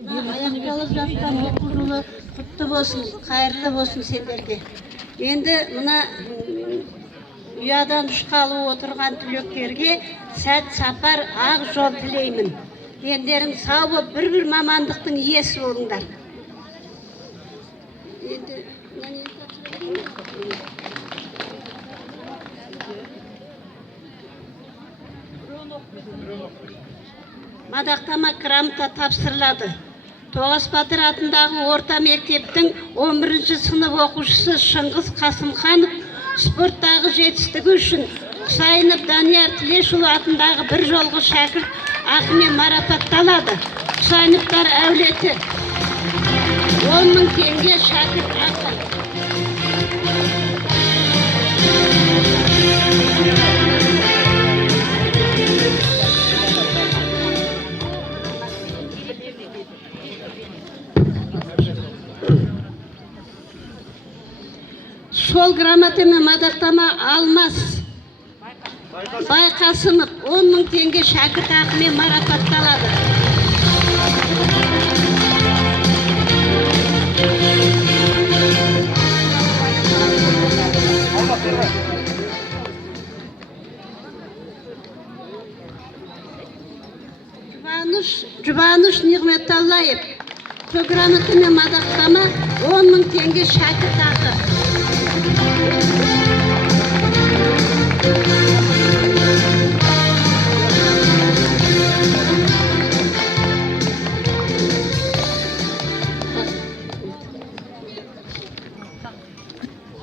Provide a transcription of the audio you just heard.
Аяқталып жатқан оқу жылы құтты болсын, қайырлы болсын сендерге. Енді мына ұядан ұшқалы отырған түлектерге сәт сапар ақ жол тілеймін. Ендерің сау болып, бір мамандықтың иесі болыңдар. Енді мадақтама грамота тапсырылады. Тоғас Батыр атындағы орта мектептің 11-ші сынып оқушысы Шыңғыс Қасымханов спорттағы жетістігі үшін Құсайынов Данияр Тілешұлы атындағы бір жолғы шәкірт ақымен марапатталады. Құсайыновтар әулеті 10.000 теңге шәкірт ақы. Сол грамотамен мадақтама Алмас Байқасымов 10.000 теңге шәкірт ақымен марапатталады. Жұбаныш Нығметаллаев грамотамен мадақтама 10.000 теңге шәкірт ақы.